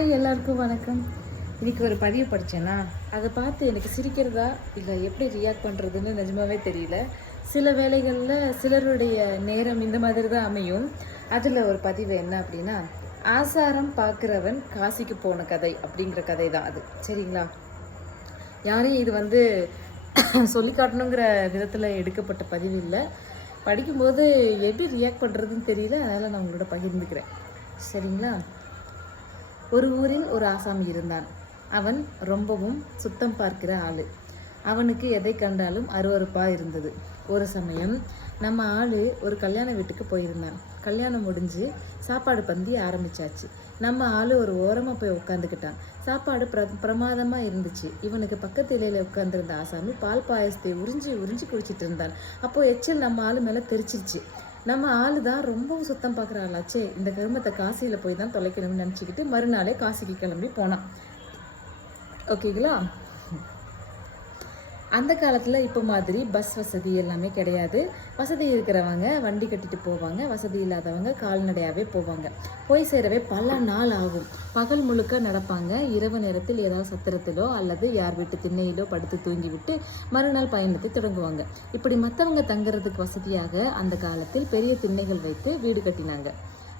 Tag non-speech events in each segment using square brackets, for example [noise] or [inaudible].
Hi எல்லாருக்கும் வணக்கம். இன்றைக்கி ஒரு பதிவு படித்தேன்னா அதை பார்த்து எனக்கு சிரிக்கிறதா இல்லை எப்படி ரியாக்ட் பண்ணுறதுன்னு நிஜமாவே தெரியல. சில வேளைகளில் சிலருடைய நேரம் இந்த மாதிரி தான் அமையும். அதில் ஒரு பதிவு என்ன அப்படின்னா ஆசாரம் பார்க்குறவன் காசிக்கு போன கதை அப்படிங்கிற கதை தான் அது. சரிங்களா? யாரையும் இது வந்து [coughs] சொல்லி காட்டணுங்கிற விதத்தில் எடுக்கப்பட்ட பதிவு இல்லை. படிக்கும்போது எப்படி ரியாக்ட் பண்ணுறதுன்னு தெரியல அதனால் நான் உங்களோட பகிர்ந்துக்கிறேன். சரிங்களா? ஒரு ஊரில் ஒரு ஆசாமி இருந்தான். அவன் ரொம்பவும் சுத்தம் பார்க்கிற ஆளு. அவனுக்கு எதை கண்டாலும் அருவருப்பாக இருந்தது. ஒரு சமயம் நம்ம ஆளு ஒரு கல்யாண வீட்டுக்கு போயிருந்தான். கல்யாணம் முடிஞ்சு சாப்பாடு பந்தி ஆரம்பிச்சாச்சு. நம்ம ஆளு ஒரு ஓரமாக போய் உட்காந்துக்கிட்டான் சாப்பாடு பிர பிரமாதமாக இருந்துச்சு. இவனுக்கு பக்கத்து இலையில் உட்காந்துருந்த ஆசாமி பால் பாயசத்தை உறிஞ்சி உறிஞ்சி குடிச்சிட்டு இருந்தான். அப்போது எச்சில் நம்ம ஆள் மேலே தெரிச்சிருச்சு. நம்ம ஆளு தான் ரொம்பவும் சுத்தம் பார்க்குற ஆளாச்சே இந்த கருமத்தை காசியில் போய் தான் தொலைக்கணும்னு நினச்சிக்கிட்டு மறுநாளே காசிக்கு கிளம்பி போனான் ஓகேங்களா? அந்த காலத்தில் இப்போ மாதிரி பஸ் வசதி எல்லாமே கிடையாது. வசதி இருக்கிறவங்க வண்டி கட்டிட்டு போவாங்க. வசதி இல்லாதவங்க கால்நடையாகவே போவாங்க. போய் சேரவே பல நாள் ஆகும். பகல் முழுக்க நடப்பாங்க. இரவு நேரத்தில் ஏதாவது சத்திரத்திலோ அல்லது யார் வீட்டு திண்ணையிலோ படுத்து தூங்கி விட்டு மறுநாள் பயணத்தை தொடங்குவாங்க. இப்படி மற்றவங்க தங்குறதுக்கு வசதியாக அந்த காலத்தில் பெரிய திண்ணைகள் வைத்து வீடு கட்டினாங்க.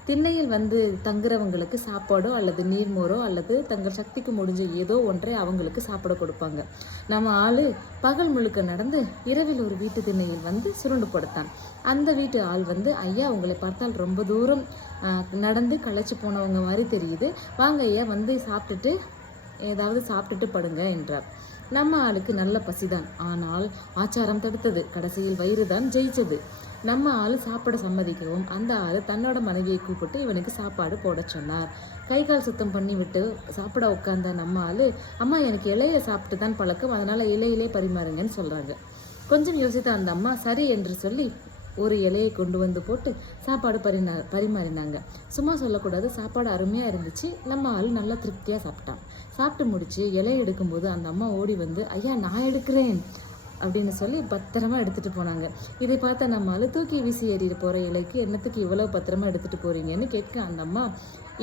திண்ணையில் வந்து தங்குறவங்களுக்கு சாப்பாடோ அல்லது நீர்மோரோ அல்லது தங்கள் சக்திக்கு முடிஞ்ச ஏதோ ஒன்றை அவங்களுக்கு சாப்பிட கொடுப்பாங்க. நம்ம ஆள் பகல் முழுக்க நடந்து இரவில் ஒரு வீட்டு திண்ணையில் வந்து சுருண்டு படுத்தான். அந்த வீட்டு ஆள் வந்து ஐயா உங்களை பார்த்தால் ரொம்ப தூரம் நடந்து களைச்சி போனவங்க மாதிரி தெரியுது. வாங்க ஐயா வந்து சாப்பிட்டுட்டு ஏதாவது சாப்பிட்டுட்டு படுங்க என்றார். நம்ம ஆளுக்கு நல்ல பசிதான். ஆனால் ஆச்சாரம் தடுத்தது. கடைசியில் வயிறு தான் ஜெயிச்சது. நம்ம ஆள் சாப்பிட சம்மதிக்கவும் அந்த ஆள் தன்னோட மனைவியை கூப்பிட்டு இவனுக்கு சாப்பாடு போட சொன்னார். கை கால் சுத்தம் பண்ணி விட்டு சாப்பிட உட்காந்த நம்ம ஆள் அம்மா எனக்கு இலைய சாப்பிட்டு தான் பழக்கம். அதனால் இலையிலே பரிமாறுங்கன்னு சொல்கிறாங்க கொஞ்சம் யோசித்த அந்த அம்மா சரி என்று சொல்லி ஒரு இலையை கொண்டு வந்து போட்டு சாப்பாடு பரிணா பரிமாறினாங்க. சும்மா சொல்லக்கூடாது சாப்பாடு அருமையாக இருந்துச்சு. நம்ம ஆள் நல்லா திருப்தியாக சாப்பிட்டான். சாப்பிட்டு முடித்து இலை எடுக்கும்போது அந்த அம்மா ஓடி வந்து ஐயா நான் எடுக்கிறேன். அப்படின்னு சொல்லி பத்திரமா எடுத்துட்டு போனாங்க. இதை பார்த்த நம்ம ஆளு தூக்கி வீசி ஏறிட்டு போகிற இலைக்கு என்னத்துக்கு இவ்வளவு பத்திரமா எடுத்துட்டு போறீங்கன்னு கேட்க அந்த அம்மா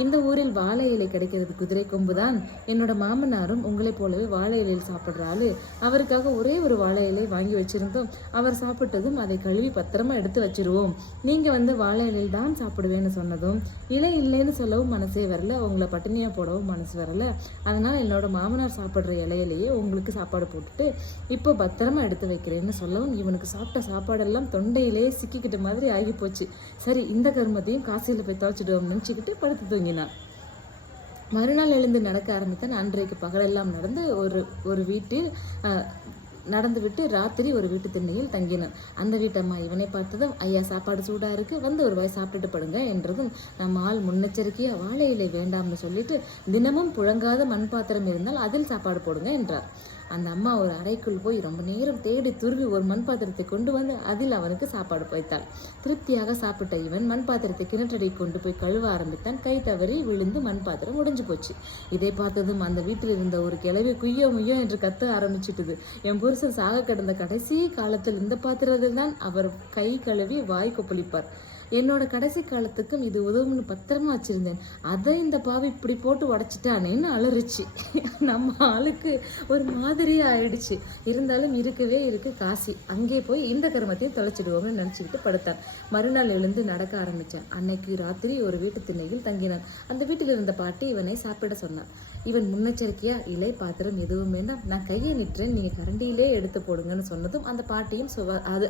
இந்த ஊரில் வாழை இலை கிடைக்கிறது குதிரை கொம்பு தான் என்னோட மாமனாரும் உங்களைப் போலவே வாழை இலையில் சாப்பிட்ற ஆளு. அவருக்காக ஒரே ஒரு வாழை இலை வாங்கி வச்சிருந்தோம். அவர் சாப்பிட்டதும் அதை கழுவி பத்திரமா எடுத்து வச்சிருவோம். நீங்க வந்து வாழை இலையில் தான் சாப்பிடுவேன்னு சொன்னதும் இலை இல்லைன்னு சொல்லவும் மனசே வரல. உங்களை பட்டினியா போடவும் மனசு வரல. அதனால என்னோட மாமனார் சாப்பிட்ற இலையிலேயே உங்களுக்கு சாப்பாடு போட்டுட்டு இப்போ பத்திரமா எடுத்து வைக்கிறேன்னு சொல்லவும் இவனுக்கு சாப்பிட்ட சாப்பாடெல்லாம் தொண்டையிலேயே சிக்கிக்கிட்ட மாதிரி ஆகி போச்சு சரி இந்த கருமத்தையும் காசியில் போய் துவைச்சிடுவோம் நினச்சிக்கிட்டு படுத்து தூங்கினான். மறுநாள் எழுந்து நடக்க ஆரம்பித்தான். அன்றைக்கு பகலெல்லாம் நடந்து ஒரு ஒரு வீட்டில் நடந்துவிட்டு ராத்திரி ஒரு வீட்டு திண்ணையில் தங்கினான் அந்த வீட்டம்மா இவனை பார்த்ததும் ஐயா சாப்பாடு சூடா இருக்கு வந்து ஒரு வாய் சாப்பிட்டுட்டு படுங்க என்றதும் நம்ம ஆள் முன்னெச்சரிக்கையா வாழை இலை வேண்டாம்னு சொல்லிட்டு தினமும் புழங்காத மண் பாத்திரம் இருந்தால் அதில் சாப்பாடு போடுங்க என்றார். அந்த அம்மா ஒரு அறைக்குள் போய் ரொம்ப நேரம் தேடி துருவி ஒரு மண் பாத்திரத்தை கொண்டு வந்து அதில் அவனுக்கு சாப்பாடு வைத்தாள் திருப்தியாக சாப்பிட்ட இவன் மண் பாத்திரத்தை கிணற்றடி கொண்டு போய் கழுவ ஆரம்பித்தான். கை தவறி விழுந்து மண் பாத்திரம் உடைஞ்சு போச்சு. இதை பார்த்ததும் அந்த வீட்டில் இருந்த ஒரு கிளவி குய்யோ முய்யோ என்று கத்த ஆரம்பிச்சிட்டுது. என் புருஷன் சாக கிடந்த கடைசி காலத்தில் இந்த பாத்திரத்தில் தான் அவர் கை கழுவி வாய் கொப்பளிப்பார். என்னோட கடைசி காலத்துக்கும் இது உதவும்னு பத்திரமா வச்சிருந்தேன். அதை இந்த பாவி இப்படி போட்டு உடைச்சிட்டானேன்னு அலறிச்சு. நம்ம ஆளுக்கு ஒரு மாதிரி ஆயிடுச்சு. இருந்தாலும் இருக்கவே இருக்கு காசி. அங்கே போய் இந்த கருமத்தையும் தொலைச்சிடுவோம்னு நினச்சிக்கிட்டு படுத்தான். மறுநாள் எழுந்து நடக்க ஆரம்பித்தான் அன்னைக்கு ராத்திரி ஒரு வீட்டு திண்ணையில் தங்கினான். அந்த வீட்டில் இருந்த பாட்டி இவனை சாப்பிட சொன்னான். இவன் முன்னெச்சரிக்கையா இலை பாத்திரம் எதுவும் வேண்டாம். நான் கையை நிற்றேன் நீங்க கரண்டியிலே எடுத்து போடுங்கன்னு சொன்னதும் அந்த பாட்டியும் சுவ அது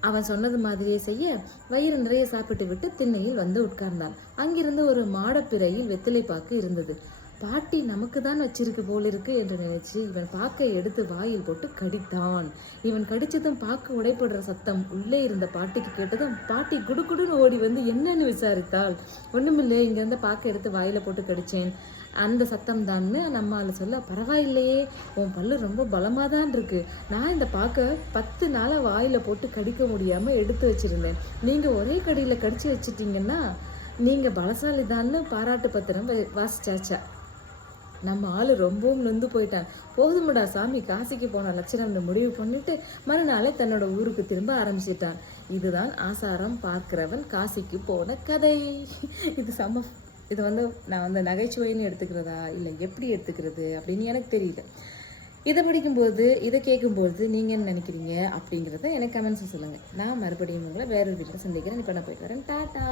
அவன் சொன்னது மாதிரியே செய்ய வயிறு நிறைய சாப்பிட்டு விட்டு திண்ணையில் வந்து உட்கார்ந்தான். அங்கிருந்து ஒரு மாடப்பிறையில் வெத்திலை பாக்கு இருந்தது. பாட்டி நமக்கு தான் வச்சிருக்கு போல் இருக்கு என்று நினைச்சு இவன் பாக்கை எடுத்து வாயில் போட்டு கடித்தான். இவன் கடிச்சதும் பாக்கு உடைப்படுற சத்தம் உள்ளே இருந்த பாட்டிக்கு கேட்டதும் பாட்டி குடுகுடுன்னு ஓடி வந்து என்னன்னு விசாரித்தாள். ஒண்ணுமில்லை இங்கிருந்த பாக்கை எடுத்து வாயில போட்டு கடிச்சேன். அந்த சத்தம் தான்னு நம்ம அதில் சொல்ல பரவாயில்லையே உன் பல்லு ரொம்ப பலமாக தான் இருக்கு. நான் இந்த பாக்க பத்து நாளாக வாயில் போட்டு கடிக்க முடியாமல் எடுத்து வச்சிருந்தேன். நீங்கள் ஒரே கடியில் கடிச்சு வச்சிட்டிங்கன்னா நீங்கள் பலசாலி தான்னு பாராட்டு பத்திரம் வாசிச்சாச்சா? நம்ம ஆள் ரொம்பவும் நொந்து போயிட்டான். போதுமுடா சாமி காசிக்கு போன லட்சணம்னு முடிவு பண்ணிட்டு மறுநாளே தன்னோட ஊருக்கு திரும்ப ஆரம்பிச்சிட்டான். இதுதான் ஆசாரம் பார்க்கிறவன் காசிக்கு போன கதை. இது சம இது வந்து நான் வந்து நகைச்சுவைன்னு எடுத்துக்கிறதா? இல்லை எப்படி எடுத்துக்கிறது? அப்படின்னு எனக்கு தெரியல. இதை படிக்கும்போது இதை கேட்கும்போது நீங்கள் என்ன நினைக்கிறீங்க? அப்படிங்கிறத எனக்கு கமெண்ட்ஸை சொல்லுங்கள் நான் மறுபடியும் உங்களை வேறொரு வீட்டில் சந்திக்கிறேன். இப்போ நான் போயிட்டு வரேன். டாட்டா